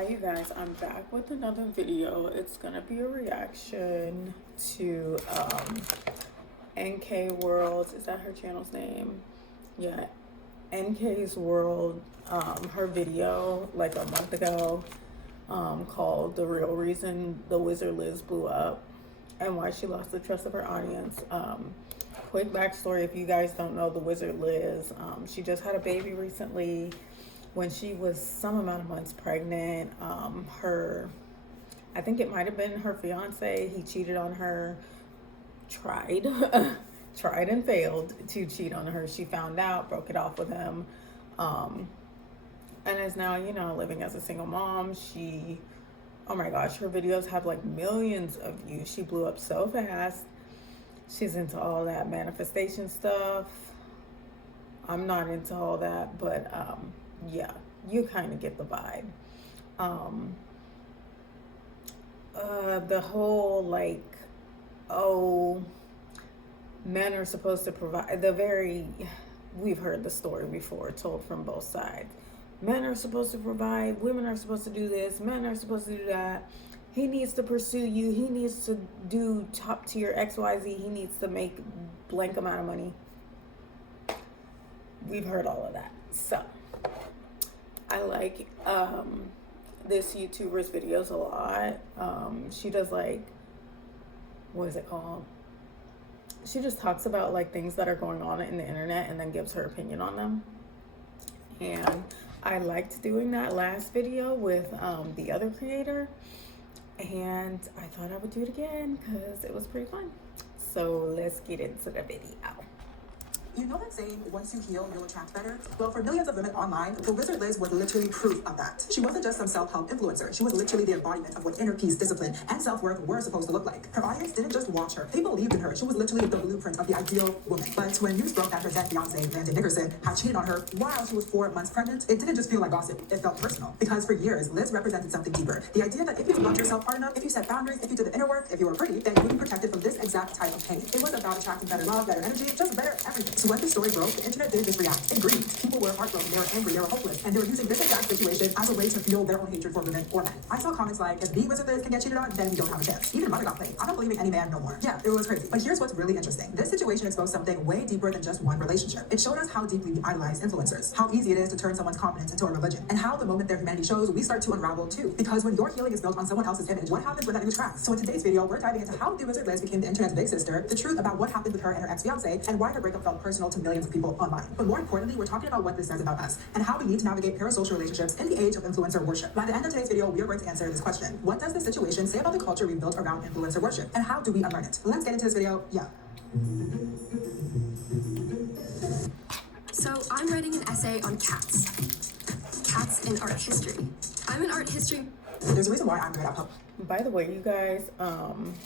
Hi you guys, I'm back with another video. It's gonna be a reaction to NK World. Is that her channel's name? Yeah, NK's World. Her video like a month ago called The Real Reason the Wizard Liz blew up and why she lost the trust of her audience. Quick backstory, if you guys don't know the Wizard Liz, she just had a baby recently. When she was some amount of months pregnant, I think it might have been her fiance, he cheated on her, tried and failed to cheat on her. She found out, broke it off with him, and is now, living as a single mom. Oh my gosh, her videos have like millions of views. She blew up so fast. She's into all that manifestation stuff. I'm not into all that, but yeah, you kind of get the vibe. The whole like, oh, men are supposed to provide, we've heard the story before told from both sides. Men are supposed to provide, women are supposed to do this, men are supposed to do that. He needs to pursue you, he needs to do top tier XYZ, he needs to make blank amount of money. We've heard all of that. So I like this YouTuber's videos a lot. She does like, what is it called? She just talks about like things that are going on in the internet and then gives her opinion on them. And I liked doing that last video with the other creator, and I thought I would do it again because it was pretty fun. So let's get into the video. You know that saying, once you heal, you'll attract better? Well, for millions of women online, the Wizard Liz was literally proof of that. She wasn't just some self-help influencer. She was literally the embodiment of what inner peace, discipline, and self-worth were supposed to look like. Her audience didn't just watch her. They believed in her. She was literally the blueprint of the ideal woman. But when news broke that her dead fiance, Landon Nickerson, had cheated on her while she was 4 months pregnant, it didn't just feel like gossip. It felt personal. Because for years, Liz represented something deeper. The idea that if you loved yourself hard enough, if you set boundaries, if you did the inner work, if you were pretty, then you would be protected from this exact type of pain. It was about attracting better love, better energy, just better everything. So when the story broke, the internet didn't just react, it grieved. People were heartbroken, they were angry, they were hopeless, and they were using this exact situation as a way to fuel their own hatred for women or men. I saw comments like, if the Wizard Liz can get cheated on, then we don't have a chance. Even Mother got played. I'm not believing any man no more. Yeah, it was crazy. But here's what's really interesting. This situation exposed something way deeper than just one relationship. It showed us how deeply we idolize influencers, how easy it is to turn someone's confidence into a religion, and how the moment their humanity shows, we start to unravel too. Because when your healing is built on someone else's image, what happens when that image cracks? So in today's video, we're diving into how the Wizard Liz became the internet's big sister, the truth about what happened with her and her ex-fiance, and why her breakup felt personal to millions of people online. But more importantly, we're talking about what this says about us and how we need to navigate parasocial relationships in the age of influencer worship. By the end of today's video, we are going to answer this question. What does this situation say about the culture we built around influencer worship, and how do we unlearn it? Let's get into this video. Yeah. So I'm writing an essay on cats. Cats in art history. I'm an art history. There's a reason why I'm good at public. By the way, you guys, I'm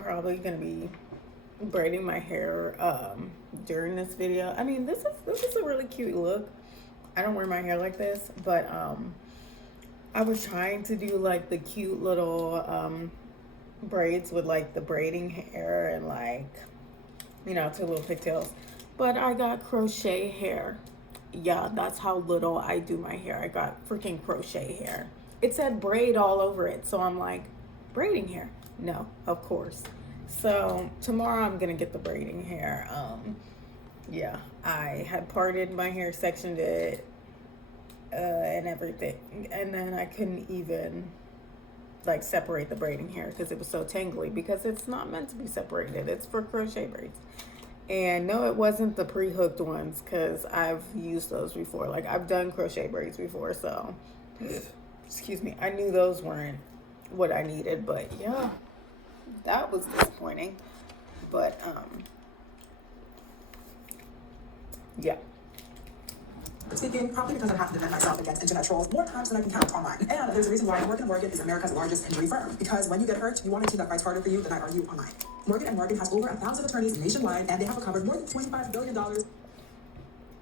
probably gonna be braiding my hair during this video. I mean, this is a really cute look. I don't wear my hair like this, but I was trying to do like the cute little braids with like the braiding hair and like, two little pigtails, but I got crochet hair. Yeah, that's how little I do my hair. I got freaking crochet hair. It said braid all over it, so I'm like, braiding hair? No, of course. So tomorrow I'm gonna get the braiding hair. Yeah, I had parted my hair, sectioned it, and everything, and then I couldn't even like separate the braiding hair because it was so tangly, because it's not meant to be separated. It's for crochet braids. And no, it wasn't the pre-hooked ones, because I've used those before. Like, I've done crochet braids before, so excuse me, I knew those weren't what I needed. But yeah, that was disappointing. But yeah. Speaking, probably because I have to defend myself against internet trolls more times than I can count online. And there's a reason why Morgan is America's largest injury firm. Because when you get hurt, you want a team that fights harder for you than I argue online. Morgan has over 1,000 attorneys nationwide, and they have recovered more than $25 billion.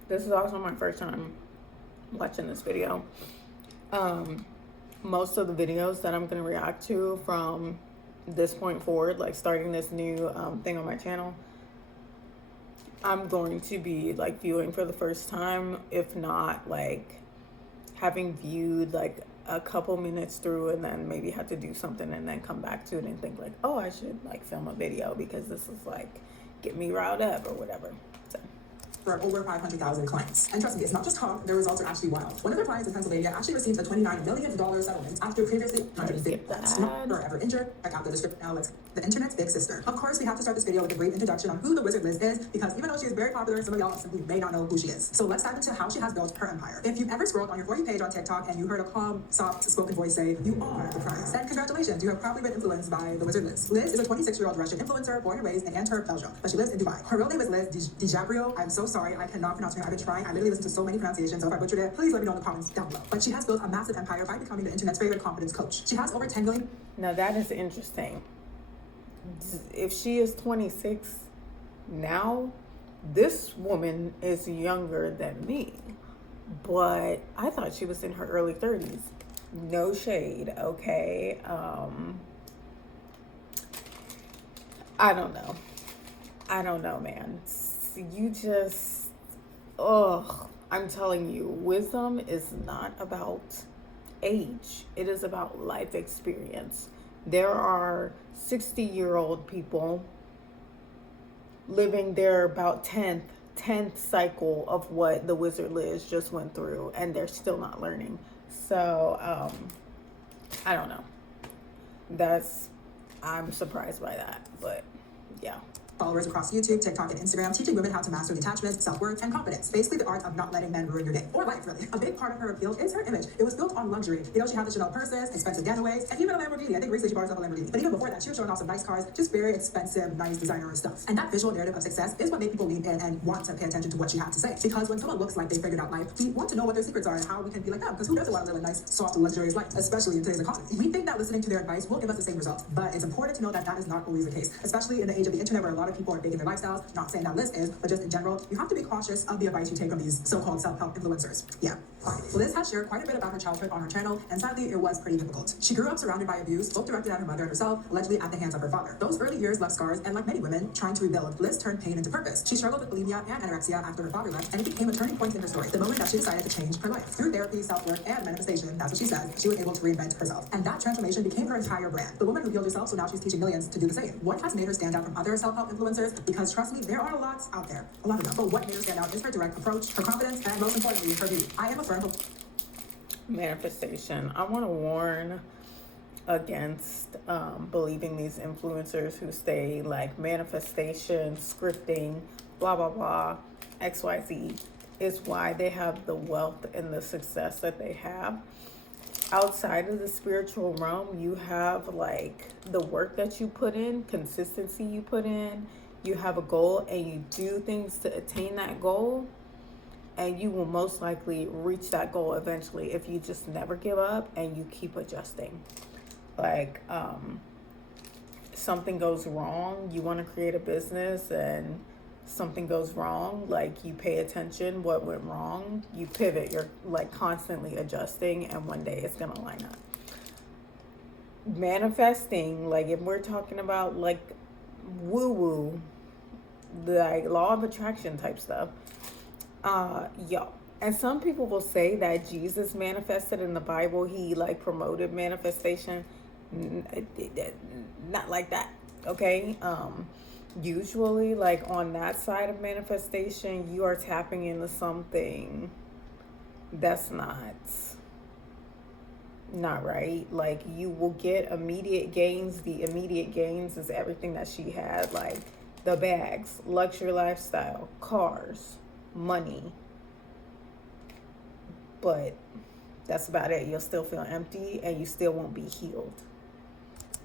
This is also my first time watching this video. Most of the videos that I'm going to react to from this point forward, like starting this new thing on my channel, I'm going to be like viewing for the first time, if not like having viewed like a couple minutes through and then maybe had to do something and then come back to it and think like, oh, I should like film a video because this is like get me riled up or whatever. So for over 500,000 clients. And trust me, it's not just talk, their results are actually wild. One of their clients in Pennsylvania actually received a $29 million settlement after previously 150 not ever injured. Check out the description now. Let's the internet's big sister. Of course, we have to start this video with a brief introduction on who the Wizard Liz is, because even though she is very popular, some of y'all simply may not know who she is. So let's dive into how she has built her empire. If you've ever scrolled on your For You page on TikTok and you heard a calm, soft spoken voice say, "You are the prize," then congratulations, you have probably been influenced by the Wizard Liz. Liz is a 26-year-old Russian influencer born and raised in Antwerp, Belgium, but she lives in Dubai. Her real name is Liz DiGabrio. I'm so sorry, I cannot pronounce her name. I've been trying. I literally listen to so many pronunciations, so if I butchered it, please let me know in the comments down below. But she has built a massive empire by becoming the internet's favorite confidence coach. She has over 10 million. Now that is interesting. If she is 26 now, this woman is younger than me, but I thought she was in her early 30s. No shade, okay? I don't know, man. You just, I'm telling you, wisdom is not about age. It is about life experience. There are 60-year-old people living their about 10th cycle of what the Wizard Liz just went through, and they're still not learning. So, I don't know. I'm surprised by that, but yeah. Followers across YouTube, TikTok, and Instagram, teaching women how to master detachment, self-worth, and confidence. Basically, the art of not letting men ruin your day or life, really. A big part of her appeal is her image. It was built on luxury. You know, she had the Chanel purses, expensive getaways, and even a Lamborghini. I think recently she bought herself a Lamborghini. But even before that, she was showing off some nice cars, just very expensive, nice designer stuff. And that visual narrative of success is what made people lean in and want to pay attention to what she had to say. Because when someone looks like they figured out life, we want to know what their secrets are and how we can be like them. Because who doesn't want to live a nice, soft, luxurious life, especially in today's economy? We think that listening to their advice will give us the same results, but it's important to know that that is not always the case, especially in the age of the internet where a lot of people are baking their lifestyles. Not saying that Liz is, but just in general, you have to be cautious of the advice you take from these so-called self-help influencers. Yeah, fine. Liz has shared quite a bit about her childhood on her channel, and sadly, it was pretty difficult. She grew up surrounded by abuse, both directed at her mother and herself, allegedly at the hands of her father. Those early years left scars, and like many women trying to rebuild, Liz turned pain into purpose. She struggled with bulimia and anorexia after her father left, and it became a turning point in her story, the moment that she decided to change her life. Through therapy, self-work, and manifestation, that's what she said, she was able to reinvent herself. And that transformation became her entire brand. The woman who healed herself, so now she's teaching millions to do the same. What has made her stand out from other self-help influencers? Because trust me, there are a lot out there, a lot of them. But what made her stand out is her direct approach, her confidence, and most importantly, her beauty. I am a firm Manifestation. I want to warn against believing these influencers who say like manifestation, scripting, blah, blah, blah, XYZ is why they have the wealth and the success that they have. Outside of the spiritual realm, you have like the work that you put in, consistency you put in, you have a goal and you do things to attain that goal, and you will most likely reach that goal eventually if you just never give up and you keep adjusting. Like something goes wrong, you want to create a business and something goes wrong, like you pay attention what went wrong, you pivot, you're like constantly adjusting, and one day it's gonna line up. Manifesting, like if we're talking about like woo-woo, like law of attraction type stuff, and some people will say that Jesus manifested in the Bible, he like promoted manifestation. Not like that, okay? Usually like on that side of manifestation, you are tapping into something that's not right. Like you will get immediate gains. The immediate gains is everything that she had, like the bags, luxury lifestyle, cars, money, but that's about it. You'll still feel empty and you still won't be healed.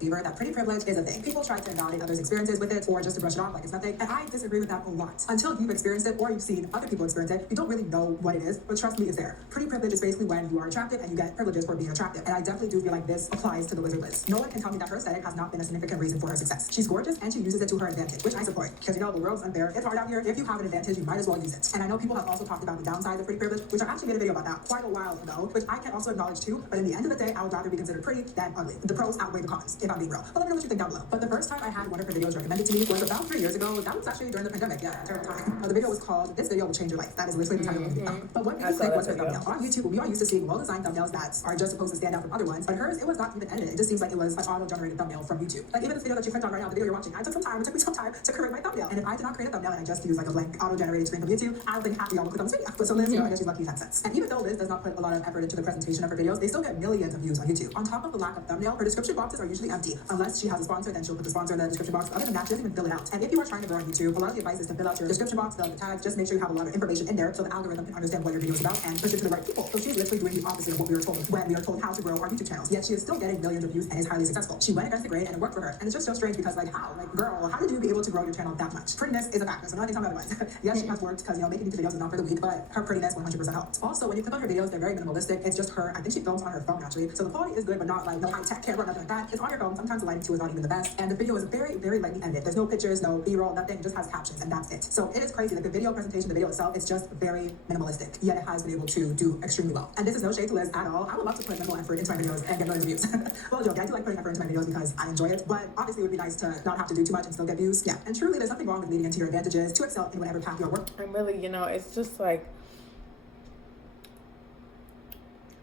That pretty privilege is a thing. People try to invalidate others' experiences with it or just to brush it off like it's nothing. And I disagree with that a lot. Until you've experienced it or you've seen other people experience it, you don't really know what it is, but trust me, it's there. Pretty privilege is basically when you are attractive and you get privileges for being attractive. And I definitely do feel like this applies to the Wizard Liz. No one can tell me that her aesthetic has not been a significant reason for her success. She's gorgeous and she uses it to her advantage, which I support. Because you know, the world's unfair. It's hard out here. If you have an advantage, you might as well use it. And I know people have also talked about the downsides of pretty privilege, which I actually made a video about that quite a while ago, which I can also acknowledge too. But in the end of the day, I would rather be considered pretty than ugly. The pros outweigh the cons. if I'm being real. But let me know what you think down below. But the first time I had one of her videos recommended to me was about 3 years ago. That was actually during the pandemic. Yeah, terrible time. The video was called "This Video Will Change Your Life." That is literally the title of the video. But what made me think was her thumbnail. On YouTube, we are used to seeing well-designed thumbnails that are just supposed to stand out from other ones, but hers, it was not even edited. It just seems like it was an auto-generated thumbnail from YouTube. Like even this video that you clicked on right now, the video you're watching, it took me some time to create my thumbnail. And if I did not create a thumbnail and I just used like a blank auto-generated screen from YouTube, I don't think half of y'all will click on this video. But so Liz, I guess she's lucky in that sense. And even though Liz does not put a lot of effort into the presentation of her videos, they still get millions of views on YouTube. On top of the lack of thumbnail, her description boxes are usually empty. Unless she has a sponsor, then she'll put the sponsor in the description box. But other than that, she doesn't even fill it out. And if you are trying to grow on YouTube, a lot of the advice is to fill out your description box, fill out the tags, just make sure you have a lot of information in there so the algorithm can understand what your video is about and push it to the right people. So she's literally doing the opposite of what we were told when we are told how to grow our YouTube channels. Yet she is still getting millions of views and is highly successful. She went against the grain and it worked for her. And it's just so strange because like how? Like girl, how did you be able to grow your channel that much? Prettiness is a factor, so nothing talking about otherwise. Yes, she has worked because making YouTube videos is not for the weak, but her prettiness 100% helps. Also, when you click on her videos, they're very minimalistic. It's just her. I think she films on her phone actually. So the quality is good, but not like no high-tech camera, nothing like that. It's on your phone. Sometimes the lighting too is not even the best. And the video is very, very lightly edited. There's no pictures, no B-roll, nothing, it just has captions and that's it. So it is crazy. Like the video presentation, the video itself, it's just very minimalistic. Yet it has been able to do extremely well. And this is no shade to Liz at all. I would love to put minimal effort into my videos and get millions of views. Well, joke, I do like putting effort into my videos because I enjoy it, but obviously it would be nice to not have to do too much and still get views. Yeah, and truly there's nothing wrong with leaning into your advantages to excel in whatever path you are working. And really, it's just like,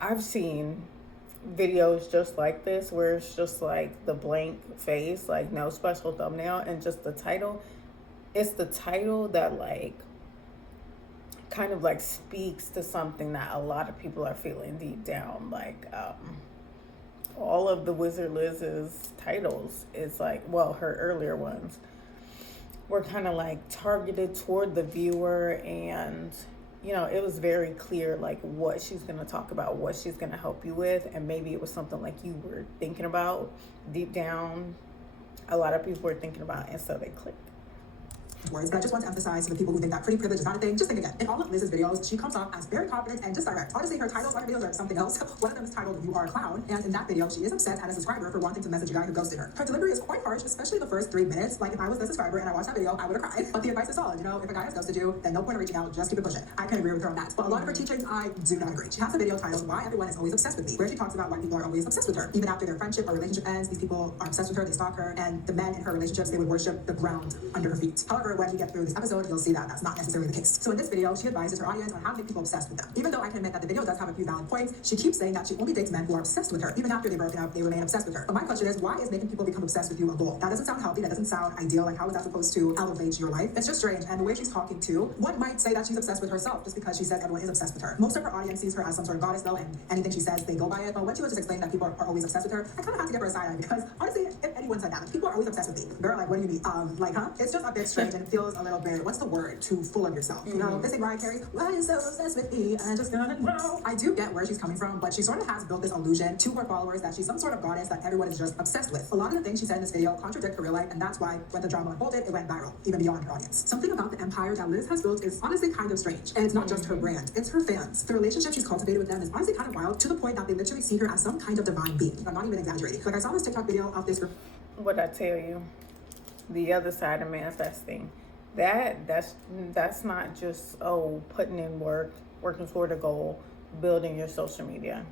I've seen videos just like this where it's just like the blank face, like no special thumbnail and just the title. It's the title that like kind of like speaks to something that a lot of people are feeling deep down. Like all of the Wizard Liz's titles is like, well, her earlier ones were kind of like targeted toward the viewer, and it was very clear like what she's going to talk about, what she's going to help you with, and maybe it was something like you were thinking about deep down. A lot of people were thinking about, and so they clicked. Words, but I just want to emphasize to the people who think that pretty privilege is not a thing, just think again. In all of Liz's videos, she comes off as very confident and just direct. Honestly, her titles on her videos are something else. One of them is titled "You Are a Clown," and in that video, she is upset at a subscriber for wanting to message a guy who ghosted her. Her delivery is quite harsh, especially the first 3 minutes. Like if I was the subscriber and I watched that video, I would have cried. But the advice is solid. If a guy has ghosted you, then no point in reaching out, just keep it pushing. I can agree with her on that. But a lot of her teachings, I do not agree. She has a video titled "Why Everyone Is Always Obsessed with Me," where she talks about why people are always obsessed with her. Even after their friendship or relationship ends, these people are obsessed with her, they stalk her, and the men in her relationships, they would worship the ground under her feet. However, when you get through this episode, you'll see that that's not necessarily the case. So in this video, she advises her audience on how to make people obsessed with them. Even though I can admit that the video does have a few valid points, she keeps saying that she only dates men who are obsessed with her. Even after they've broken up, they remain obsessed with her. But my question is, why is making people become obsessed with you a goal? That doesn't sound healthy, that doesn't sound ideal. Like how is that supposed to elevate your life? It's just strange. And the way she's talking to, one might say that she's obsessed with herself just because she says everyone is obsessed with her. Most of her audience sees her as some sort of goddess though, and anything she says, they go by it. But when she was just explaining that people are always obsessed with her, I kind of had to give her a side eye because honestly, if anyone said that, like, people are always obsessed with me. Girl, like what do you mean? It's just a bit strange and it feels a little bit, what's the word? Too full of yourself. This ain't Mariah Carey. Why are you so obsessed with me? I just gonna grow. I do get where she's coming from, but she sort of has built this illusion to her followers that she's some sort of goddess that everyone is just obsessed with. A lot of the things she said in this video contradict her real life, and that's why when the drama unfolded, it went viral, even beyond her audience. Something about the empire that Liz has built is honestly kind of strange, and it's not just her brand, it's her fans. The relationship she's cultivated with them is honestly kind of wild, to the point that they literally see her as some kind of divine being. I'm not even exaggerating. Like I saw this TikTok video of this girl. What I tell you, the other side of manifesting, that's not just putting in work, working toward a goal, building your social media.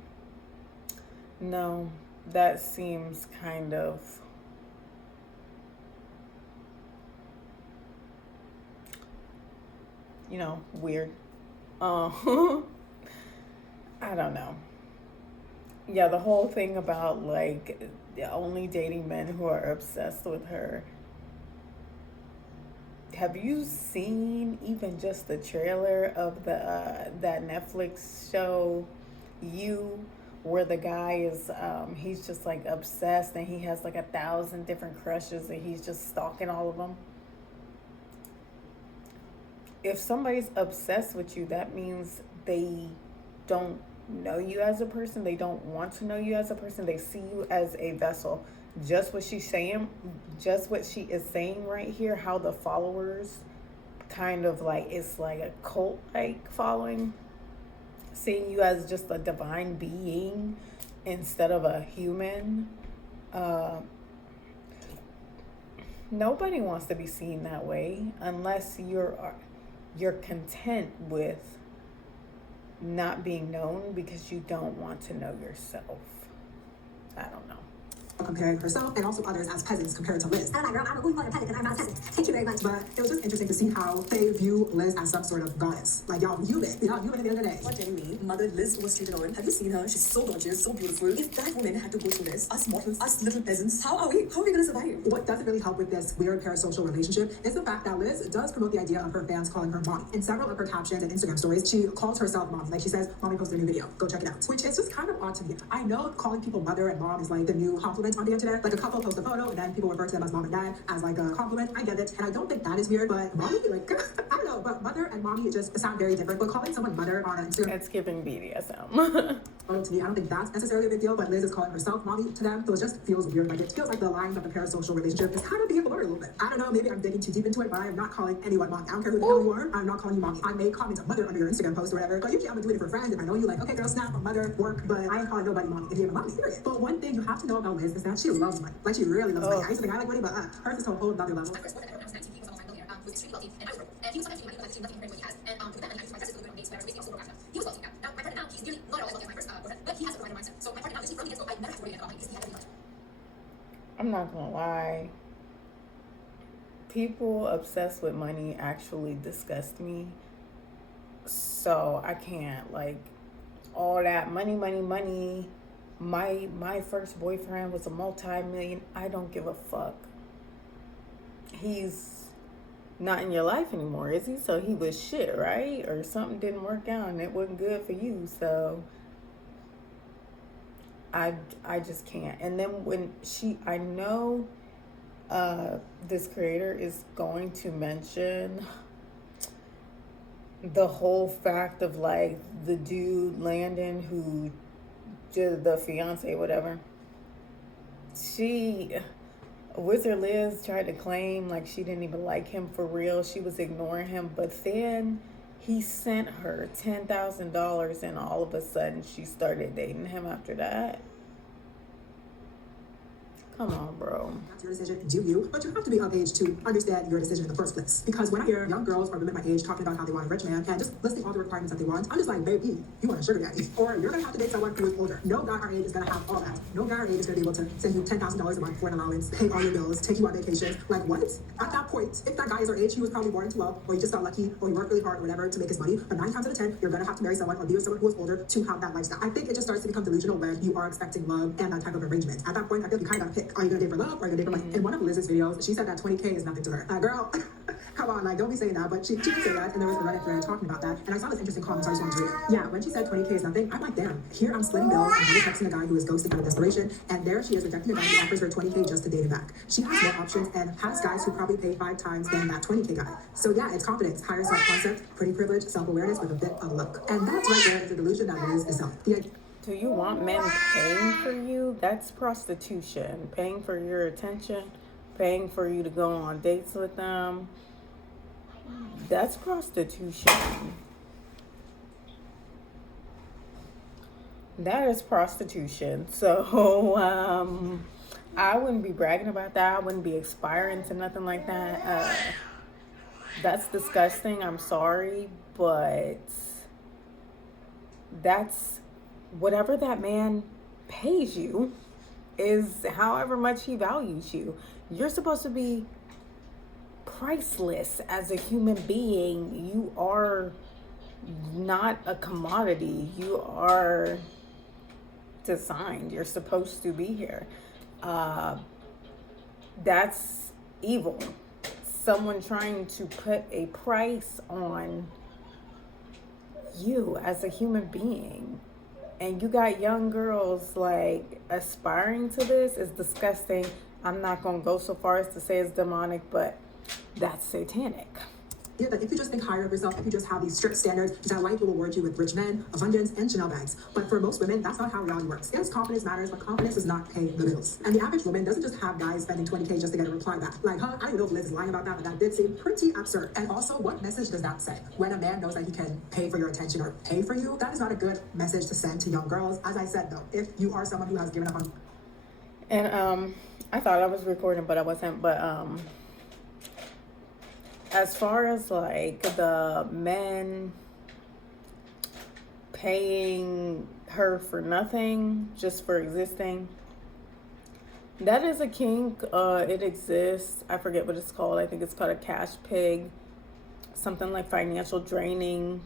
No, that seems kind of weird. I don't know. Yeah, the whole thing about like only dating men who are obsessed with her. Have you seen even just the trailer of the that Netflix show, You, where the guy is he's just like obsessed and he has like 1,000 different crushes and he's just stalking all of them? If somebody's obsessed with you, that means they don't know you as a person. They don't want to know you as a person. They see you as a vessel. Just what she is saying right here, how the followers kind of like, it's like a cult like following, seeing you as just a divine being instead of a human. Nobody wants to be seen that way unless you're content with not being known because you don't want to know yourself. I don't know. comparing herself and also others as peasants compared to Liz. I'm like, girl, I'm a who you call a peasant because I'm not a peasant. Thank you very much. But it was just interesting to see how they view Liz as some sort of goddess. Like, y'all human at the end of the day. Not telling me, Mother Liz was cheated on. Have you seen her? She's so gorgeous, so beautiful. If that woman had to go through this, us mortals, us little peasants, how are we gonna survive? What doesn't really help with this weird parasocial relationship is the fact that Liz does promote the idea of her fans calling her mommy. In several of her captions and Instagram stories, she calls herself mommy. Like she says, mommy posted a new video, go check it out. Which is just kind of odd to me. I know calling people mother and mom is like the new compliment on the internet. Like a couple post a photo and then people refer to them as mom and dad as like a compliment. I get it. And I don't think that is weird, but mommy, like, I don't know, but mother and mommy just sound very different. But calling someone mother on Instagram, It's giving BDSM. to me, I don't think that's necessarily a big deal, but Liz is calling herself mommy to them, so it just feels weird. Like, it feels like the lines of the parasocial relationship is kind of being blurred a little bit. I don't know, maybe I'm digging too deep into it, but I am not calling anyone mommy. I don't care who the hell you are, I'm not calling you mommy. I may comment a mother under your Instagram post or whatever, but usually I'm gonna do it for friends. If I know you, like, okay, girl, snap, a mother, work, but I ain't calling nobody mommy if you have a mommy, period. But one thing you have to know about Liz is that she loves money. Like, she really loves money. I used to think I like money, but hers is to a whole other level. First boyfriend, when I was 19, he was almost 5 million, he was extremely wealthy, and I was broke. And he was sometimes giving money because he nothing compared to what he has. And with that money, I used to buy dresses really good on dates, whatever, basically also broke after. He was wealthy now. Now, my partner now, he's really not at all as wealthy as my first boyfriend, but he has a provider mindset. So my partner now, is he from the get-go, I never have to worry about money because he has everything. I'm not gonna lie. People obsessed with money actually disgust me. So I can't, like, all that money. My first boyfriend was a multi-million. I don't give a fuck. He's not in your life anymore, is he? So he was shit, right? Or something didn't work out and it wasn't good for you. So I just can't. And then when I know this creator is going to mention the whole fact of, like, the dude Landon who the fiance, whatever. Wizard Liz tried to claim like she didn't even like him for real. She was ignoring him, but then he sent her $10,000 and all of a sudden she started dating him after that. Come on, bro. That's your decision, do you? But you have to be of age to understand your decision in the first place. Because when I hear young girls or women my age talking about how they want a rich man and just listing all the requirements that they want, I'm just like, baby, you want a sugar daddy. Or you're gonna have to date someone who is older. No guy our age is gonna have all that. No guy our age is gonna be able to send you $10,000 a month for an allowance, pay all your bills, take you on vacation. Like, what? At that point, if that guy is our age, he was probably born into wealth, or he just got lucky, or he worked really hard or whatever to make his money. But 9 times out of 10, you're gonna have to marry someone or be with someone who is older to have that lifestyle. I think it just starts to become delusional when you are expecting love and that type of arrangement. At that point, I feel like you kind of gotta pick. Are you gonna date for love? Or are you gonna date for money? In one of Liz's videos, she said that 20K is nothing to her. Girl, come on, like, don't be saying that. But she did say that, and there was a Reddit thread talking about that. And I saw this interesting comment, so I just wanted to read it. Yeah, when she said 20K is nothing, I'm like, damn, here I'm splitting bills and I'm texting a guy who is ghosting out of desperation, and there she is rejecting a guy who offers her 20K just to date him back. She has more options and has guys who probably pay 5 times than that 20K guy. So yeah, it's confidence, higher self-concept, pretty privilege, self-awareness with a bit of luck. And that's right there is a delusion that Liz is selling. Do you want men paying for you? That's prostitution. Paying for your attention, paying for you to go on dates with them. That's prostitution. That is prostitution. So, I wouldn't be bragging about that. I wouldn't be aspiring to nothing like that. That's disgusting. I'm sorry, but that's whatever that man pays you is however much he values you. You're supposed to be priceless as a human being. You are not a commodity. You are designed. You're supposed to be here. That's evil. Someone trying to put a price on you as a human being. And you got young girls like aspiring to this is disgusting. I'm not going to go so far as to say it's demonic, but that's satanic. Yeah, that if you just think higher of yourself, if you just have these strict standards, that life will reward you with rich men, abundance, and Chanel bags. But for most women, that's not how reality works. Yes, confidence matters, but confidence does not pay the bills. And the average woman doesn't just have guys spending 20K just to get a reply back. Like, I don't know if Liz is lying about that, but that did seem pretty absurd. And also, what message does that send? When a man knows that he can pay for your attention or pay for you, that is not a good message to send to young girls. As I said, though, if you are someone who has given up on... And I thought I was recording, but I wasn't. But as far as like the men paying her for nothing, just for existing, That is a kink. It exists. I forget what it's called. I think it's called a cash pig. Something like financial drain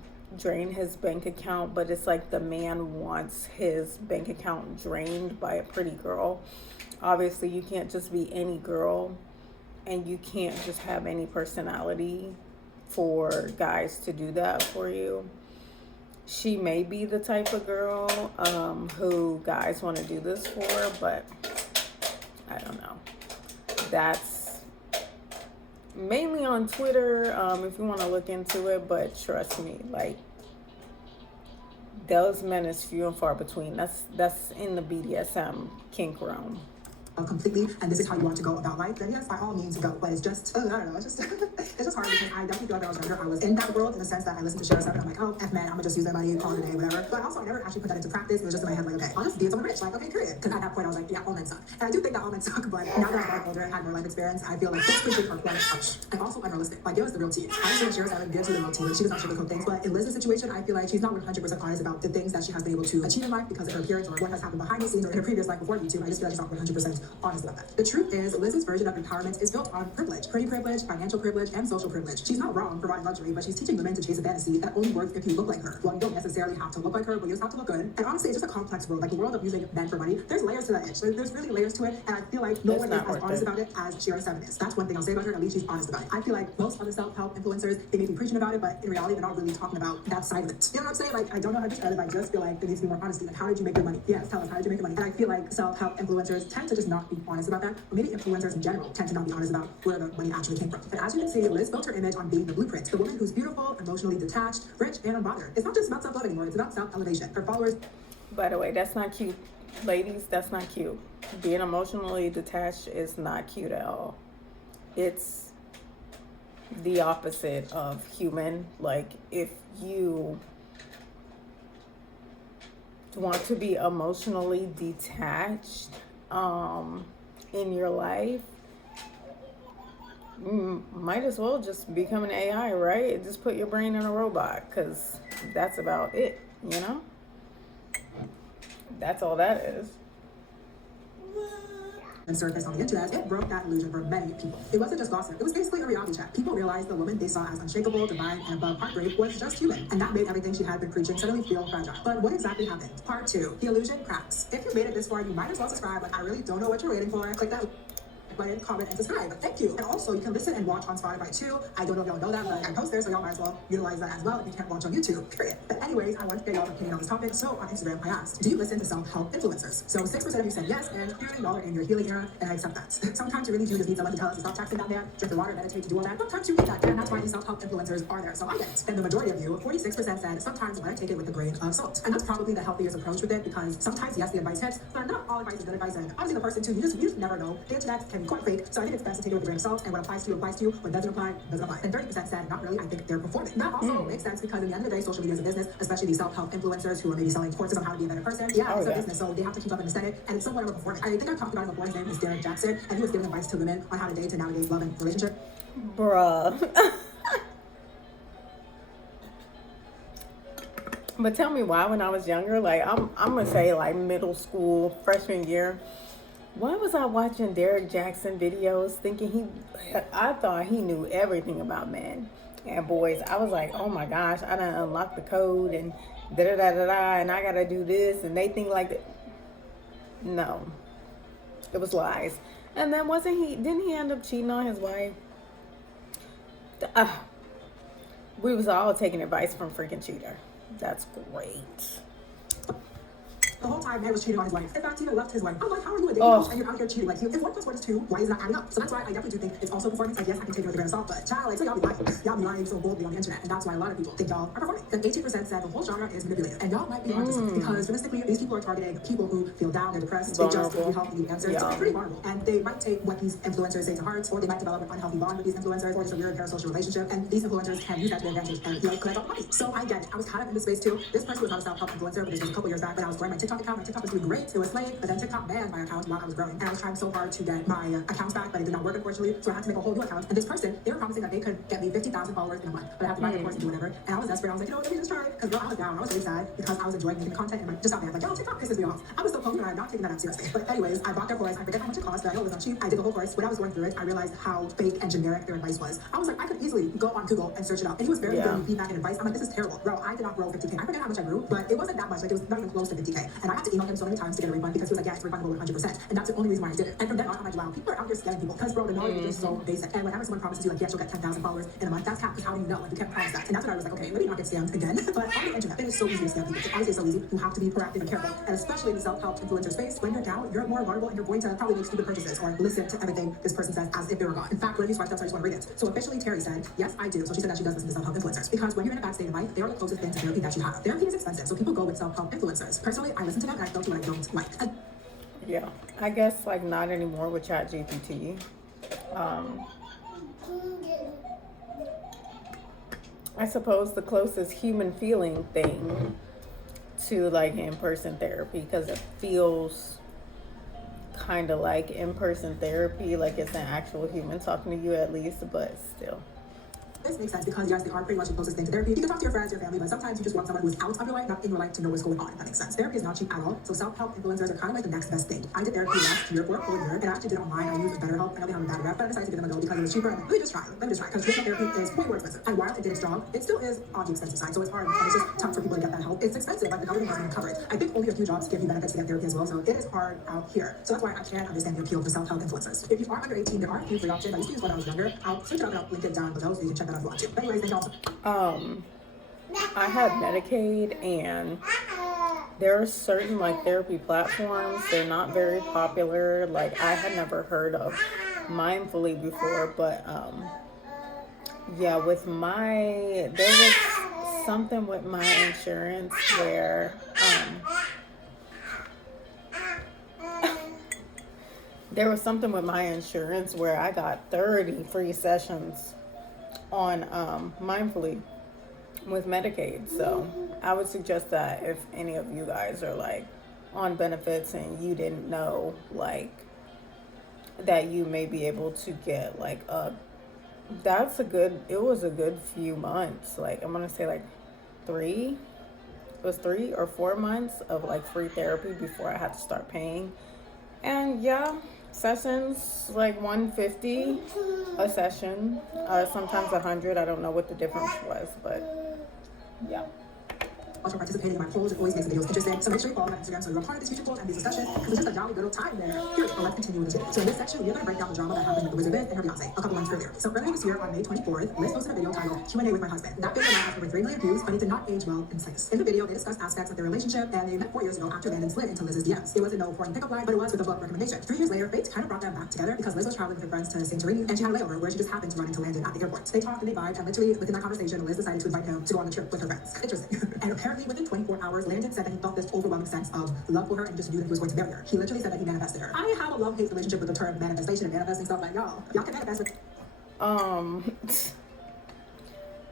his bank account, but it's like the man wants his bank account drained by a pretty girl. Obviously, you can't just be any girl, and you can't just have any personality for guys to do that for you. She may be the type of girl who guys want to do this for, but I don't know. That's mainly on Twitter, if you want to look into it, but trust me, like, those men is few and far between. That's in the BDSM kink realm. Completely, and this is how you want to go about life, then yes, by all means go. But it's just, I don't know, it's just it's just hard because I definitely feel like when I was younger, I was in that world in the sense that I listened to Share 7, I'm like, oh, F man, I'm gonna just use that money, call it a day, whatever. But also, I never actually put that into practice. It was just in my head, like, okay, I'll just be someone rich, like, okay, period. Because at that point, I was like, yeah, all men suck. And I do think that all men suck, but now that I've gotten older and had more life experience, I feel like this pretty big like, harsh. And also unrealistic. Like, give us the real tea. I understand Share 7 gives you the real tea. She does not sugarcoat things, but in Liz's situation, I feel like she's not 100% honest about the things that she has been able to achieve in life because of her appearance or what has happened behind the scenes or in her previous life before YouTube. I just feel like she's not 100% honest about that. The truth is, Liz's version of empowerment is built on privilege, pretty privilege, financial privilege, and social privilege. She's not wrong providing luxury, but she's teaching women to chase a fantasy that only works if you look like her. Well, you don't necessarily have to look like her, but you just have to look good. And honestly, it's just a complex world. Like the world of using men for money, there's layers to that itch. There's really layers to it, and I feel like no one is as honest about it as Shira 7 is. That's one thing I'll say about her. At least she's honest about it. I feel like most other self-help influencers, they may be preaching about it, but in reality, they're not really talking about that side of it. You know what I'm saying? Like, I don't know how to describe it. I just feel like there needs to be more honesty. Like, how did you make your money? Yes, tell us, how did you make your money? And I feel like self-help influencers tend to just not be honest about that. Or maybe influencers in general tend to not be honest about where the money actually came from. And as you can see, Liz built her image on being the blueprint. The woman who's beautiful, emotionally detached, rich, and unbothered. It's not just about self-love anymore. It's about self-elevation. Her followers... By the way, that's not cute. Ladies, that's not cute. Being emotionally detached is not cute at all. It's the opposite of human. Like, if you want to be emotionally detached in your life, might as well just become an AI, right? Just put your brain in a robot, because that's about it, you know? That's all that is. and surfaced on the internet, it broke that illusion for many people. It wasn't just gossip, it was basically a reality check. People realized the woman they saw as unshakable, divine, and above heartbreak was just human, and that made everything she had been preaching suddenly feel fragile. But what exactly happened? Part 2, the illusion cracks. If you made it this far, you might as well subscribe. Like, I really don't know what you're waiting for. Click that button, comment, and subscribe. Thank you. And also, you can listen and watch on Spotify too. I don't know if y'all know that, but I post there, so y'all might as well utilize that as well if you can't watch on YouTube, period. But anyways, I want to get y'all's opinion on this topic. So on Instagram, I asked, do you listen to self-help influencers? So 6% of you said yes, and clearly y'all are in your healing era, and I accept that. Sometimes you really do just need someone to tell us to stop taxing down there, drink your water, meditate, to do all that. Sometimes you need that, and that's why these self-help influencers are there. So I get it. And the majority of you, 46% said sometimes let take it with a grain of salt. And that's probably the healthiest approach with it, because sometimes, yes, the advice hits, but not all advice is good advice, and obviously the person too, you just never know. The internet can be quite fake, so I think it's best to take it with a grain of salt, and what applies to you applies to you, what doesn't apply doesn't apply. And 30% said not really. I think they're performing. That also makes sense, because in the end of the day, social media is a business, especially these self-help influencers who are maybe selling courses on how to be a better person. Yeah, it's a business, so they have to keep up an aesthetic, and it's somewhat of a performance. I think I talked about him before. His name is Derek Jackson, and he was giving advice to women on how to date, to navigate love and relationship. Bruh. But tell me why, when I was younger, like I'm gonna say like middle school, freshman year, why was I watching Derek Jackson videos thinking I thought he knew everything about men and boys. I was like, oh my gosh, I done unlocked the code and da-da-da-da-da, and I gotta do this, and they think like that. No, it was lies. And then didn't he end up cheating on his wife? We was all taking advice from freaking cheater. That's great. The whole time, man was cheating on his wife. In fact, he even left his wife. I'm like, how are you a dating coach and you're out here cheating? Like, if 1 + 1 is 2, why is that adding up? So that's why I definitely do think it's also performance. I guess I can take it with a grain of salt, but child, like, so y'all be lying. Y'all be lying so boldly on the internet, and that's why a lot of people think y'all are performing. Then 18% said the whole genre is manipulative, and y'all might be onto something, because realistically, these people are targeting people who feel down, they're depressed, they just need help, they need answers. So they're pretty vulnerable, and they might take what these influencers say to heart, or they might develop an unhealthy bond with these influencers, or just a weird parasocial relationship, and these influencers can use that to their advantage and collect all the money. So I get it. I was kind of in this space too. This person was not a self-help influencer, but this was a couple years back when I was growing my TikTok TikTok account. My TikTok was doing great. It was late, but then TikTok banned my account while I was growing. And I was trying so hard to get my accounts back, but it did not work, unfortunately. So I had to make a whole new account. And this person, they were promising that they could get me 50,000 followers in a month. But I had to buy the course and do whatever. And I was desperate. I was like, let me just try. Because girl, I was down. I was really sad because I was enjoying making the content and just got banned. Like, yo, TikTok pisses me off. I was so close, but I'm not taking that up seriously. But anyways, I bought their course. I forget how much it cost, but I know it was not cheap. I did the whole course. When I was going through it, I realized how fake and generic their advice was. I was like, I could easily go on Google and search it up. And he was very good with feedback and advice. I'm like, this is terrible. Bro, I did not grow 50K. I forget how much I grew, but it wasn't that much. Like, it was not even close to 50K. And I had to email him so many times to get a refund because he was like, yeah, it's refundable 100%. And that's the only reason why I did it. And from then on, I'm like, wow, people are out here scamming people. Because, bro, the knowledge is just so basic. And whenever someone promises you, like, yes, you'll get 10,000 followers in a month, that's cap. Because how do you know? Like, you can't promise that. And that's when I was like, okay, let me not get scammed again. But on the internet, it is so easy to scam people. It's honestly so easy. You have to be proactive and careful. And especially in the self-help influencer space, when you're down, you're more vulnerable and you're going to probably make stupid purchases or listen to everything this person says as if they were gone. In fact, one of these swiped up, so I just want to read it. So officially, Terry said, yes, I do. So she said that she does listen to self-help influencers because when you're in a bad state of life, they are the closest thing to therapy that you have. Therapy is expensive, so people go with self-help influencers. Personally, I listen to them and I filter what I don't like. Yeah, I guess like not anymore with ChatGPT. I suppose the closest human feeling thing to like in-person therapy, because it feels kind of like in-person therapy, like it's an actual human talking to you at least, but still. This makes sense because yes, they are pretty much the closest thing to therapy. You can talk to your friends, your family, but sometimes you just want someone who's out of your life, not in your life, to know what's going on, if that makes sense. Therapy is not cheap at all, so self-help influencers are kind of like the next best thing. I did therapy last year for a whole year, and I actually did it online. I used BetterHelp. I know they have a bad rep, but I decided to give them a go because it was cheaper, and let me just try, because traditional therapy is way more expensive. And while it did its job, it still is on the expensive side, so it's hard, and it's just tough for people to get that help. It's expensive, but the government doesn't even cover it. I think only a few jobs give you benefits to get therapy as well, so it is hard out here. So that's why I can't understand the appeal for self-help influencers. If you are under 18, there are a few free options. I used to use when I was younger. I'll switch it up and I'll link it down below so you can check that out if you want to. But anyways, thank y'all. I have Medicaid, and there are certain like therapy platforms. They're not very popular. Like I had never heard of Mindfully before, but yeah, with there was something with my insurance where there was something with my insurance where I got 30 free sessions on Mindfully with Medicaid. So I would suggest that if any of you guys are like on benefits and you didn't know, like that you may be able to get like it was a good few months. Like I'm gonna say like 3 or 4 months of like free therapy before I had to start paying. And yeah, sessions like $150 a session, sometimes $100. I don't know what the difference was, but yeah. For participating in my polls, it always makes the videos interesting. So make sure you follow my Instagram so you're a part of these future polls and these discussions. Because it's just a jolly little time there. Here, but let's continue with this video. So in this section, we're going to break down the drama that happened with the Wizard Liz and her fiance a couple months earlier. So earlier this year, on May 24th, Liz posted a video titled Q&A with my husband. That video now has over 3 million views, but it did not age well in sites. In the video, they discussed aspects of their relationship, and they met 4 years ago after Landon slid into Liz's DMs. It wasn't no foreign pickup line, but it was with a book recommendation. 3 years later, fate kind of brought them back together because Liz was traveling with her friends to Santorini, and she had a layover where she just happened to run into Landon at the airport. They talked and they vibed, and literally within that conversation, Liz decided to invite him to go on the trip with her friends. Interesting. And apparently within 24 hours, Landon said that he felt this overwhelming sense of love for her and just knew that he was going to marry her. He literally said that he manifested her. I have a love-hate relationship with the term manifestation and manifesting stuff like y'all can manifest with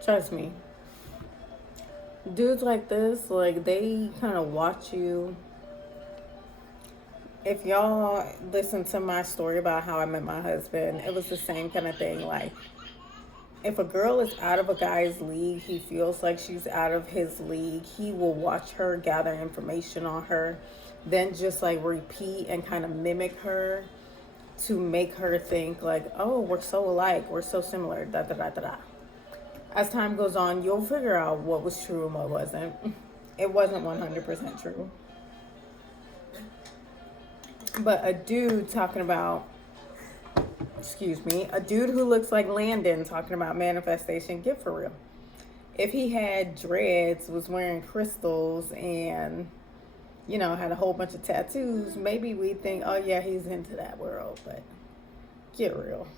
Trust me, dudes like this, like they kind of watch you. If y'all listen to my story about how I met my husband, it was the same kind of thing. Like if a girl is out of a guy's league, he feels like she's out of his league, he will watch her, gather information on her, then just like repeat and kind of mimic her to make her think like, oh, we're so alike, we're so similar, da da da da da. As time goes on, you'll figure out what was true and what wasn't. It wasn't 100% true. But a dude talking about, a dude who looks like Landon talking about manifestation, get for real. If he had dreads, was wearing crystals, and had a whole bunch of tattoos, maybe we'd think, oh yeah, he's into that world, but get real.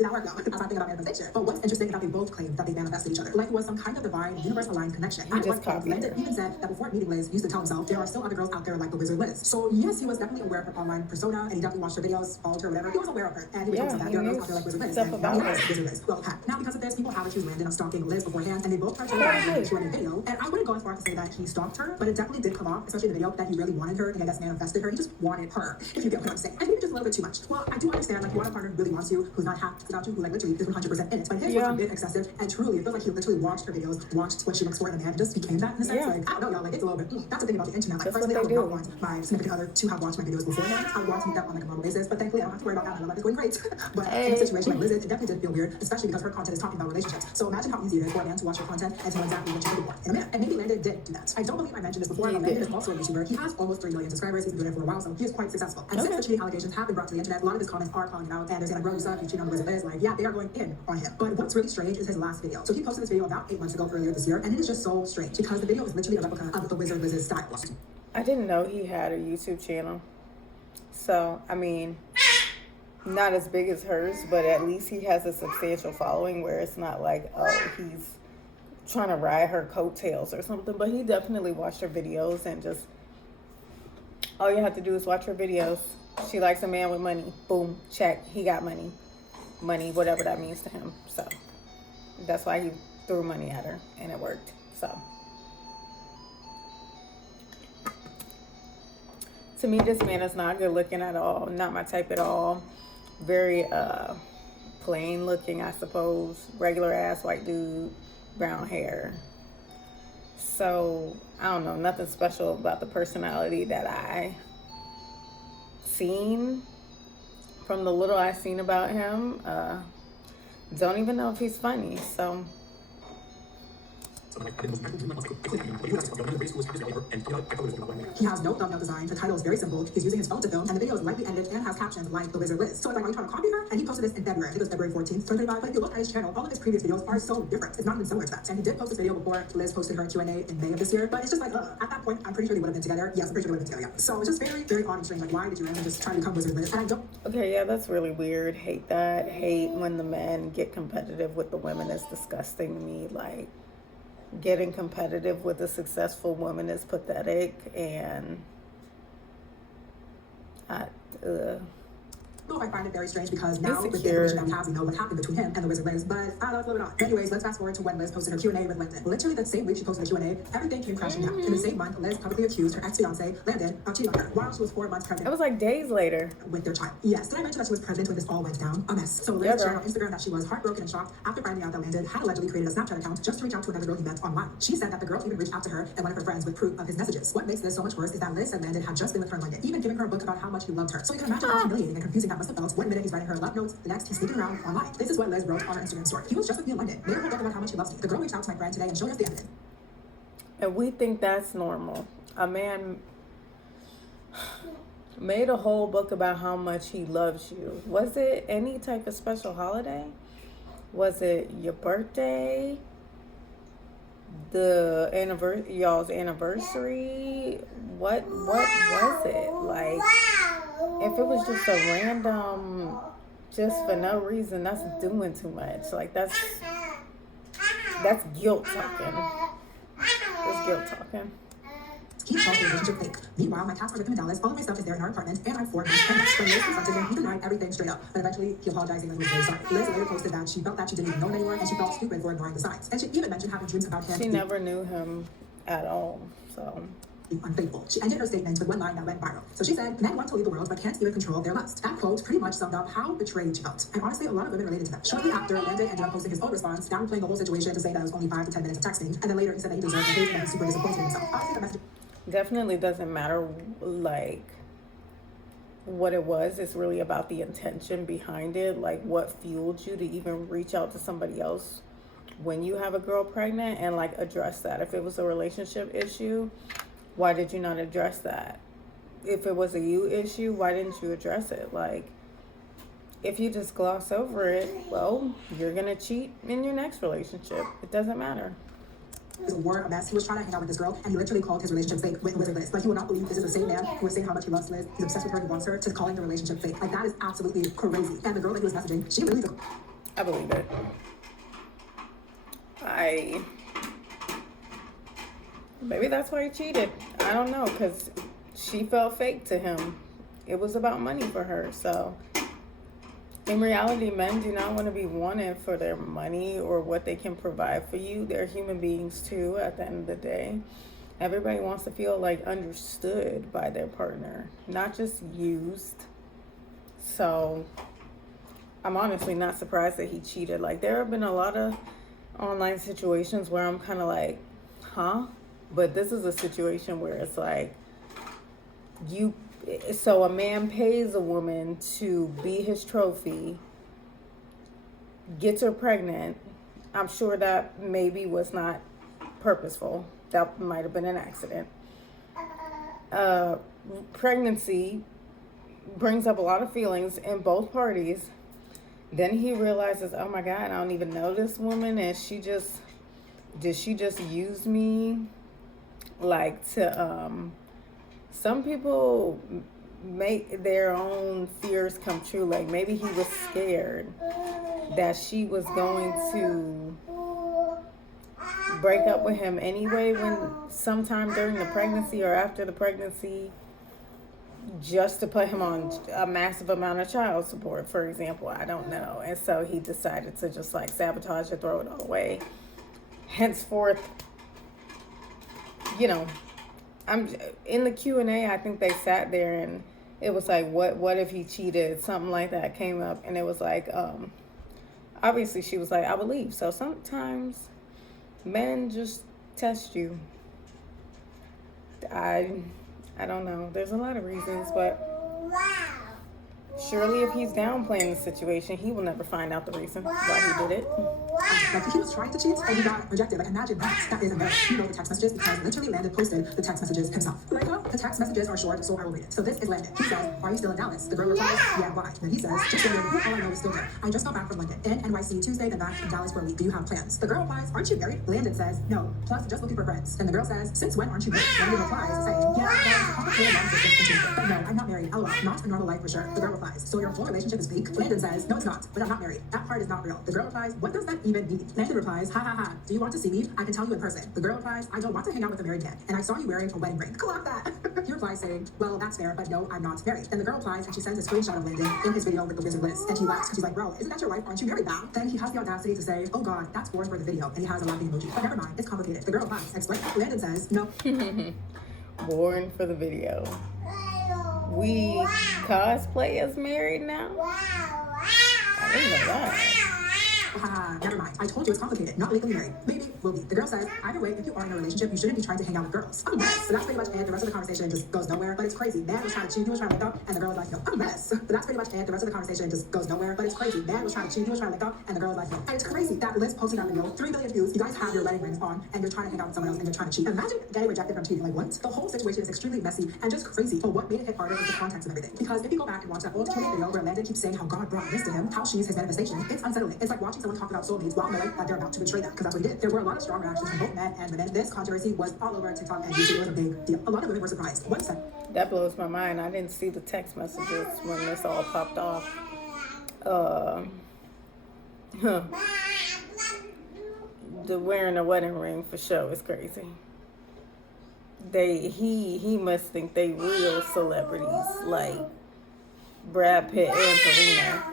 That worked out. That's not thing about manifestation. But what's interesting is that they both claimed that they manifested each other. Like it was some kind of divine, universe-aligned connection. He At just one point, copied Landon her. even said that before meeting Liz, he used to tell himself there are still other girls out there like the Wizard Liz. So yes, he was definitely aware of her online persona, and he definitely watched her videos, followed her, whatever. He was aware of her, and he was Yeah, told that he there are knew girls out there like Wizard Liz, stuff and now about he has her. Wizard Liz. Well, now because of this, people have accused Landon of stalking Liz beforehand, and they both tried to into a video. And I wouldn't go as far as to say that he stalked her, but it definitely did come off, especially in the video, that he really wanted her, and I guess manifested her. He just wanted her, if you get what I'm saying. I think just a little bit too much. Well, I do understand, like, you want a partner who really wants you, who's not half about you, who like literally is 100% in it. But his was a bit excessive, and truly, it feels like he literally watched her videos, watched what she looks for in a man, and just became that in a sense. Like, I don't know, y'all, like, it's a little bit, that's the thing about the internet. Like, That's personally, I what would they not do. want my significant other to have watched my videos beforehand. I would want to meet them on like a normal basis, but thankfully, I don't have to worry about that. My life is going great. But in a situation like Liz, it definitely did feel weird, especially because her content is talking about relationships. So imagine how easy it is for a man to watch your content and to know exactly what you're looking for in a man. And maybe Landon did do that. I don't believe I mentioned this before, but Landon is also a YouTuber. He has almost 3 million subscribers. He's been doing it for a while, so he is quite successful. And since the cheating allegations have been brought to the internet, a lot of his comments are calling him out, and they're saying like, bro, you suck, you cheat on the Wizard Liz. Like, yeah, they are going in on him. But what's really strange is his last video. So he posted this video about 8 months ago, earlier this year, and it is just so strange because the video is literally a replica of the Wizard Liz's style. I didn't know he had a YouTube channel. So, I mean, not as big as hers, but at least he has a substantial following where it's not like, oh, he's trying to ride her coattails or something. But he definitely watched her videos and just, all you have to do is watch her videos. She likes a man with money. Boom, check. He got money. Money, whatever that means to him. So, that's why he threw money at her and it worked. So, to me, this man is not good looking at all. Not my type at all. Very plain looking, I suppose. Regular ass white dude, brown hair. So, I don't know. Nothing special about the personality that I seen. From the little I seen about him, don't even know if he's funny. So, he has no thumbnail design. The title is very simple. He's using his phone to film, and the video is lightly edited and has captions like the Wizard Liz. So it's like, are you trying to copy her? And he posted this in February. I think it was February 14th, 2025. But if you look at his channel, all of his previous videos are so different. It's not even similar to that. And he did post this video before Liz posted her Q&A in May of this year. But it's just like, at that point, I'm pretty sure they would have been together. Yes, I'm pretty sure they would have been together. Yeah. So it's just very, very odd and strange. Like, why did you randomly just try to become Wizard Liz? And I don't. okay, yeah, that's really weird. Hate that. Hate when the men get competitive with the women. It's disgusting to me. Like, getting competitive with a successful woman is pathetic, and I I find it very strange because now with the Insecure. information that we have, we know what happened between him and the Wizard Liz. But I don't know what's going on. Anyways, let's fast forward to when Liz posted her Q&A with Landon. Literally the same week she posted the Q&A, everything came crashing down. In the same month, Liz publicly accused her ex-fiance, Landon, of cheating on her while she was 4 months pregnant it was like days later. with their child. Yes, did I mention that she was pregnant when this all went down? A mess. So Liz shared on Instagram that she was heartbroken and shocked after finding out that Landon had allegedly created a Snapchat account just to reach out to another girl he met online. She said that the girl even reached out to her and one of her friends with proof of his messages. What makes this so much worse is that Liz said Landon had just been with her in London, even giving her a book about how much he loved her. So you can imagine how humiliating and confusing that must have felt. One minute he's writing her love notes, the next he's sneaking around online. This is what Liz wrote on her Instagram story. He was just with me in London. Made her book about how much he loves me. The girl reached out to my friend today and showed us the evidence. And we think that's normal. A man made a whole book about how much he loves you. Was it any type of special holiday? Was it your birthday? The y'all's anniversary? What was it? Like, if it was just a random, just for no reason, that's doing too much. Like, that's guilt talking. That's guilt talking. He called the relationship fake. Meanwhile, my cats are living in Dallas. All of my stuff is there in our apartment, and I'm 4 months pregnant. When Liz confronted him, he denied everything straight up. But eventually, he apologized and was very sorry. Liz later posted that she felt that she didn't even know him anymore, and she felt stupid for ignoring the signs. And she even mentioned having dreams about him. She never knew him at all, so. Unfaithful. She ended her statement with one line that went viral. So she said, men want to leave the world but can't even control their lust. That quote pretty much summed up how betrayed she felt. And honestly, a lot of women related to that. Shortly after, Landon ended up posting his own response, downplaying the whole situation to say that it was only 5 to 10 minutes of texting. And then later he said that he deserved the hate and that he's super disappointed in himself. Obviously, the message Definitely doesn't matter, like, what it was. It's really about the intention behind it, like what fueled you to even reach out to somebody else when you have a girl pregnant, and like address that. If it was a relationship issue, why did you not address that? If it was a you issue, why didn't you address it? Like, if you just gloss over it, well, you're gonna cheat in your next relationship. It doesn't matter. were a mess. He was trying to hang out with this girl, and he literally called his relationship fake with Wizard Liz. Like, he will not believe this is the same man who was saying how much he loves Liz, he's obsessed with her, he wants her, to calling the relationship fake. Like, that is absolutely crazy. And the girl that he was messaging, she literally I believe it. Maybe that's why he cheated. I don't know, because she felt fake to him. It was about money for her. So in reality, men do not want to be wanted for their money or what they can provide for you. They're human beings too at the end of the day. Everybody wants to feel like understood by their partner, not just used. So I'm honestly not surprised that he cheated. Like, there have been a lot of online situations where I'm kind of like, huh? But this is a situation where it's like, so a man pays a woman to be his trophy, gets her pregnant. I'm sure that maybe was not purposeful. That might have been an accident. Pregnancy brings up a lot of feelings in both parties. Then he realizes, oh my God, I don't even know this woman, and did she just use me? Like, some people make their own fears come true. Like, maybe he was scared that she was going to break up with him anyway when sometime during the pregnancy or after the pregnancy, just to put him on a massive amount of child support, for example. I don't know. And so he decided to just like sabotage and throw it all away. Henceforth, you know, I'm in the Q&A. I think they sat there and it was like, what if he cheated? Something like that came up, and it was like, obviously she was like, I believe. So sometimes men just test you. I don't know. There's a lot of reasons, but surely if he's downplaying the situation, he will never find out the reason why he did it. Like, he was trying to cheat and he got rejected. Like, imagine that. That is embarrassing. You know the text messages because literally Landon posted the text messages himself. Like, the text messages are short, so I will read it. So this is Landon. He says, are you still in Dallas? The girl replies, yeah, why? And he says, just wondering, all I know is still there. I just got back from London. In NYC Tuesday, then back in Dallas for a week. Do you have plans? The girl replies, aren't you married? Landon says, no. Plus, just looking for friends. And the girl says, since when aren't you married? Landon replies, saying, yeah, well, it's a complicated long distance situation. But no, I'm not married. LOL. Not a normal life for sure. The girl replies, so your whole relationship is fake? Landon says, no, it's not. But I'm not married. That part is not real. The girl replies, what does that even mean? Landon replies, ha ha ha. Do you want to see me? I can tell you in person. The girl replies, I don't want to hang out with a married man. And I saw you wearing a wedding ring. Clap that. He replies saying, well, that's fair, but no, I'm not married. Then the girl replies and she sends a screenshot of Landon in his video with the wizard Liz. And he laughs because she's like, bro, isn't that your wife? Aren't you married now? Then he has the audacity to say, oh God, that's born for the video. And he has a laughing emoji. But never mind, it's complicated. The girl replies, explain. Landon says, no. Born for the video. We cosplay as married now? I didn't know that. Never mind. I told you it's complicated. Not legally married. Maybe will be. The girl says, either way, if you are in a relationship, you shouldn't be trying to hang out with girls. I'm a mess. So that's pretty much it. The rest of the conversation just goes nowhere, but it's crazy. Man was trying to cheat, you was trying to lick up, and the girl was like, no, I'm a mess. So that's pretty much it. The rest of the conversation just goes nowhere, but it's crazy. Man was trying to cheat, you was trying to lick up, and the girl was like, no. And it's crazy that Liz posted that video, 3 million views. You guys have your wedding rings on, and you're trying to hang out with someone else, and you're trying to cheat. Imagine getting rejected from cheating. Like, what? The whole situation is extremely messy and just crazy. But what made it hit harder is the context of everything. Because if you go back and watch that old Q&A video where Landon keeps saying how God brought Liz to him, how she's his manifestation, it's unsettling. It's like watching someone talk about soulmates while knowing that they're about to betray them, because that's what he did. There were a lot of strong reactions from both men and women. This controversy was all over TikTok and YouTube. It was a big deal. A lot of women were surprised. One said, that blows my mind. I didn't see the text messages when this all popped off. The wearing a wedding ring for show is crazy. He must think they real celebrities like Brad Pitt and Serena.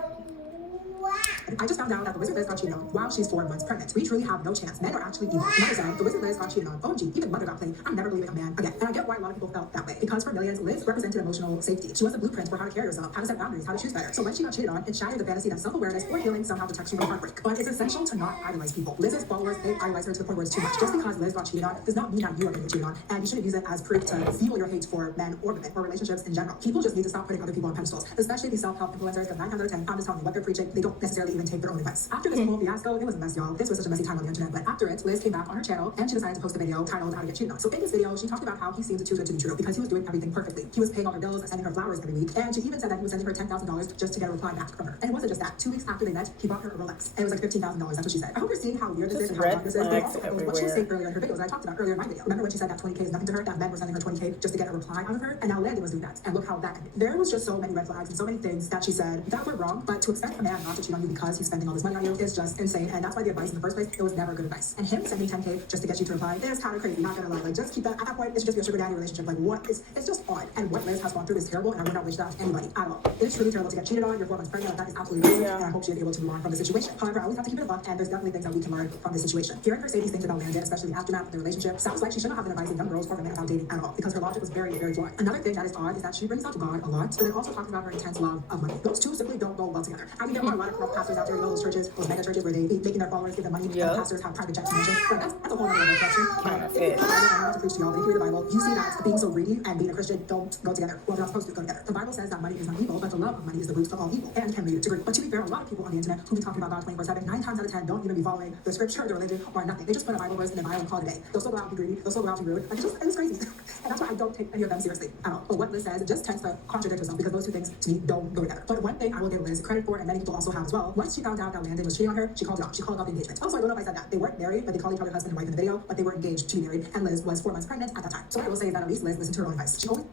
I just found out that the wizard Liz got cheated on while she's 4 months pregnant. We truly have no chance. Men are actually evil. Another said, the wizard Liz got cheated on. OMG, even mother got played. I'm never believing a man again. And I get why a lot of people felt that way. Because for millions, Liz represented emotional safety. She was a blueprint for how to carry yourself, how to set boundaries, how to choose better. So when she got cheated on, it shattered the fantasy that self-awareness or healing somehow protects you from heartbreak. But it's essential to not idolize people. Liz's followers, they idolize her to the point where it's too much. Just because Liz got cheated on does not mean that you are getting cheated on. And you shouldn't use it as proof to fuel your hate for men or women or relationships in general. People just need to stop putting other people on pedestals, especially these self-help influencers, because 9 times out of 10, I'm just telling you what they're preaching, they don't necessarily even take their own advice. After this whole fiasco, it was a mess, y'all. This was such a messy time on the internet, but after it, Liz came back on her channel and she decided to post a video titled How to Get Cheated On. So in this video, she talked about how he seemed too good to be true because he was doing everything perfectly. He was paying all her bills, sending her flowers every week, and she even said that he was sending her $10,000 just to get a reply back from her. And it wasn't just that. 2 weeks after they met, he bought her a Rolex. And it was like $15,000, that's what she said. I hope you're seeing how weird this is and how wrong this is. But also what she was saying earlier in her videos, and I talked about earlier in my video. Remember when she said that 20K is nothing to her, that men were sending her 20K just to get a reply out of her? And now Landon was doing that. And look how that ended. There was just so many red flags and so many things that she said that were wrong, but to expect a man not to cheat on you because because he's spending all this money on you is just insane. And that's why the advice in the first place, it was never good advice. And him sending 10K just to get you to reply is kind of crazy, not gonna lie. Like, just keep that, at that point, it should just be a sugar daddy relationship. Like, what is, it's just odd. And what Liz has gone through is terrible, and I would not wish that on anybody at all. It is truly terrible to get cheated on. You're 4 months pregnant. That is absolutely crazy, and I hope she is able to move on from the situation. However, I always have to keep it a buck, and there's definitely things that we can learn from this situation. Hearing her say these things about Landon, especially the aftermath of the relationship, sounds like she shouldn't have been advising young girls or women about dating at all, because her logic was very, very flawed. Another thing that is odd is that she brings out God a lot, but then also talks about her intense love of money. Those two simply don't go well together. I mean, there are a lot of corrupt pastors out there, you know, those churches, those mega churches where they be making their followers give them money, and the pastors have private jets and mansions. But that's a whole other question. Counterfeit. I want to preach to y'all, but if you read the Bible, you see that being so greedy and being a Christian don't go together. Well, they're not supposed to go together. The Bible says that money is not evil, but the love of money is the root of all evil and can lead to greed. But to be fair, a lot of people on the internet who be talking about God 24/7, 9 times out of 10 don't even be following the scripture, the religion, or nothing. They just put a Bible verse in the Bible and call it a day. They'll still go out and be greedy. They'll still go out and be rude. Like, it's crazy. And that's why I don't take any of them seriously at all. But what Liz says just tends to contradict herself, because those two things to me don't go together. But one thing I will give Liz credit for, and many people also have as well, once she found out that Landon was cheating on her, she called it off. She called off the engagement. Also, I don't know if I said that. They weren't married, but they called each other husband and wife in the video, but they were engaged to be married, and Liz was 4 months pregnant at that time. So what I will say is that at least Liz listened to her own advice. She always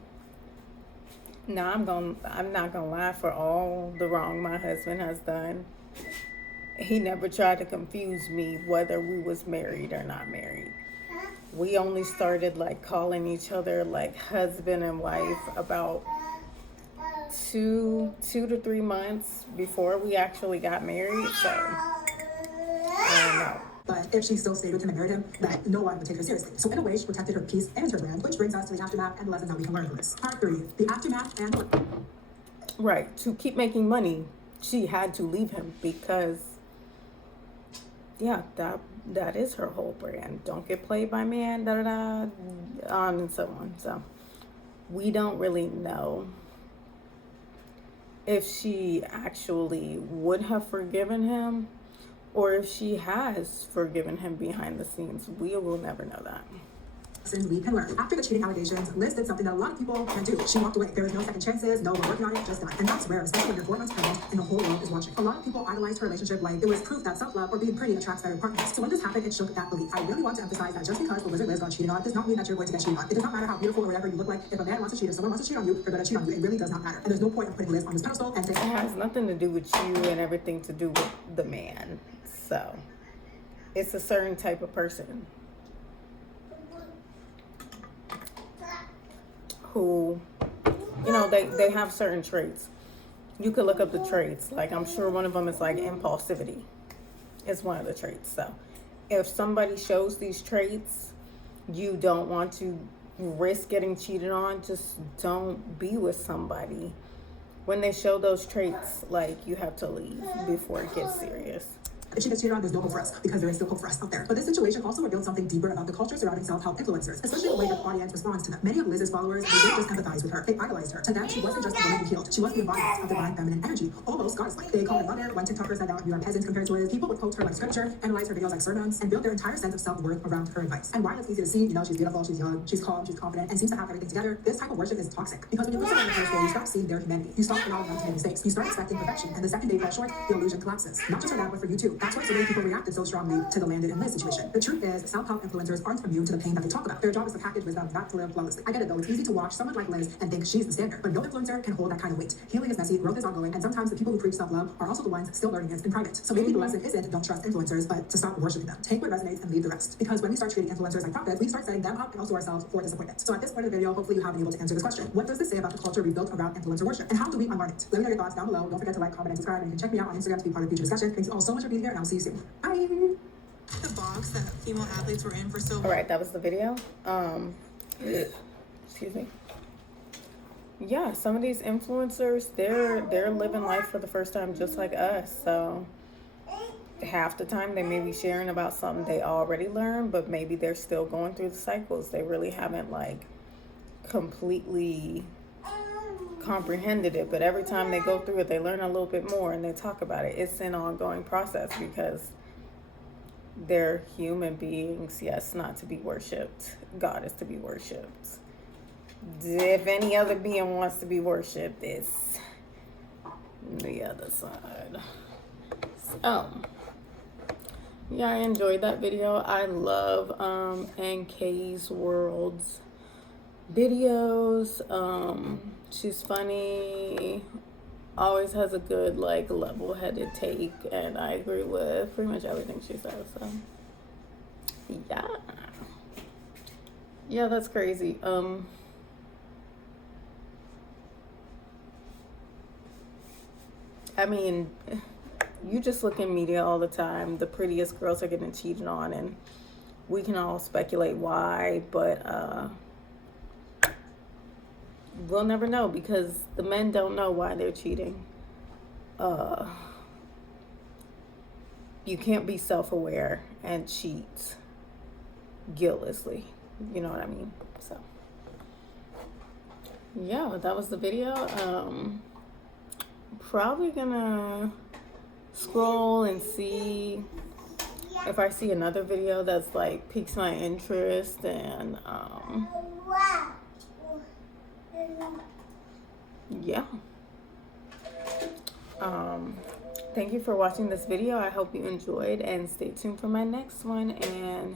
Now I'm not gonna lie, for all the wrong my husband has done, he never tried to confuse me whether we was married or not married. We only started like calling each other like husband and wife about 2 to 3 months before we actually got married. So I don't know. But if she still stayed with him and married him, that no one would take her seriously. So in a way, she protected her peace and her brand, which brings us to the aftermath and the lessons that we can learn from this. Part 3, the aftermath and the... Right, to keep making money, she had to leave him because, yeah, that is her whole brand. Don't get played by man, on and so on. So we don't really know if she actually would have forgiven him, or if she has forgiven him behind the scenes. We will never know that. Lessons we can learn. After the cheating allegations, Liz did something that a lot of people can't do. She walked away. There was no second chances, no we're working on it, just done. And that's rare, especially when you're 4 months pregnant and the whole world is watching. A lot of people idolized her relationship like it was proof that self-love or being pretty attracts better partners. So when this happened, it shook that belief. I really want to emphasize that just because the Wizard Liz got cheated on does not mean that you're going to get cheated on. It does not matter how beautiful or whatever you look like. If a man wants to cheat, if someone wants to cheat on you, they're going to cheat on you. It really does not matter. And there's no point in putting Liz on this pedestal and saying it has nothing to do with you and everything to do with the man. So it's a certain type of person who, you know, they have certain traits. You could look up the traits. Like, I'm sure one of them is like impulsivity. It's one of the traits. So if somebody shows these traits, you don't want to risk getting cheated on. Just don't be with somebody when they show those traits. Like, you have to leave before it gets serious. if she gets cheated on, there's no hope for us, because there is still hope for us out there. But this situation also revealed something deeper about the culture surrounding self-help influencers, especially the way the audience responds to them. Many of Liz's followers, they didn't just empathize with her, they idolized her. To them, she wasn't just a woman who healed, she was the embodiment of divine feminine energy, almost goddess-like. They called her mother. One TikToker said that we are peasants compared to Liz. People would quote her like scripture, analyze her videos like sermons, and build their entire sense of self-worth around her advice. And while it's easy to see, you know, she's beautiful, she's young, she's calm, she's confident, and seems to have everything together, this type of worship is toxic. Because when you put someone on a pedestal, you stop seeing their humanity. You stop allowing them to make mistakes. You start expecting perfection, and the second they fall short, the illusion collapses. Not just for that, but for you too. That's why so many people reacted so strongly to the Landon and Liz situation. The truth is, self-help influencers aren't immune to the pain that they talk about. Their job is to package wisdom, not to live flawlessly. I get it though, it's easy to watch someone like Liz and think she's the standard, but no influencer can hold that kind of weight. Healing is messy, growth is ongoing, and sometimes the people who preach self-love are also the ones still learning it in private. So maybe the lesson isn't don't trust influencers, but to stop worshiping them. Take what resonates and leave the rest. Because when we start treating influencers like prophets, we start setting them up and also ourselves for disappointment. So at this point of the video, hopefully you have been able to answer this question. What does this say about the culture we built around influencer worship? And how do we unlearn it? Let me know your thoughts down below. Don't forget to like, comment, and subscribe, and you can check me out on Instagram to be part of future discussion. Thanks all so much for being here, and I'll see you soon. Bye! The box that female athletes were in for so long. All right, that was the video. Excuse me. Yeah, some of these influencers, they're living life for the first time just like us. So half the time they may be sharing about something they already learned, but maybe they're still going through the cycles. They really haven't like completely comprehended it, but every time they go through it, they learn a little bit more and they talk about it. It's an ongoing process because they're human beings, yes, not to be worshipped. God is to be worshipped. If any other being wants to be worshipped, it's the other side. So, yeah, I enjoyed that video. I love NK's World's videos. She's funny. always has a good, like, level-headed take, and I agree with pretty much everything she says. So yeah, that's crazy. I mean, you just look in media all the time. The prettiest girls are getting cheated on, and we can all speculate why, but we'll never know because the men don't know why they're cheating. You can't be self-aware and cheat guiltlessly. You know what I mean? So yeah, that was the video. Probably gonna scroll and see if I see another video that's like piques my interest, and yeah. Thank you for watching this video. I hope you enjoyed, and stay tuned for my next one. And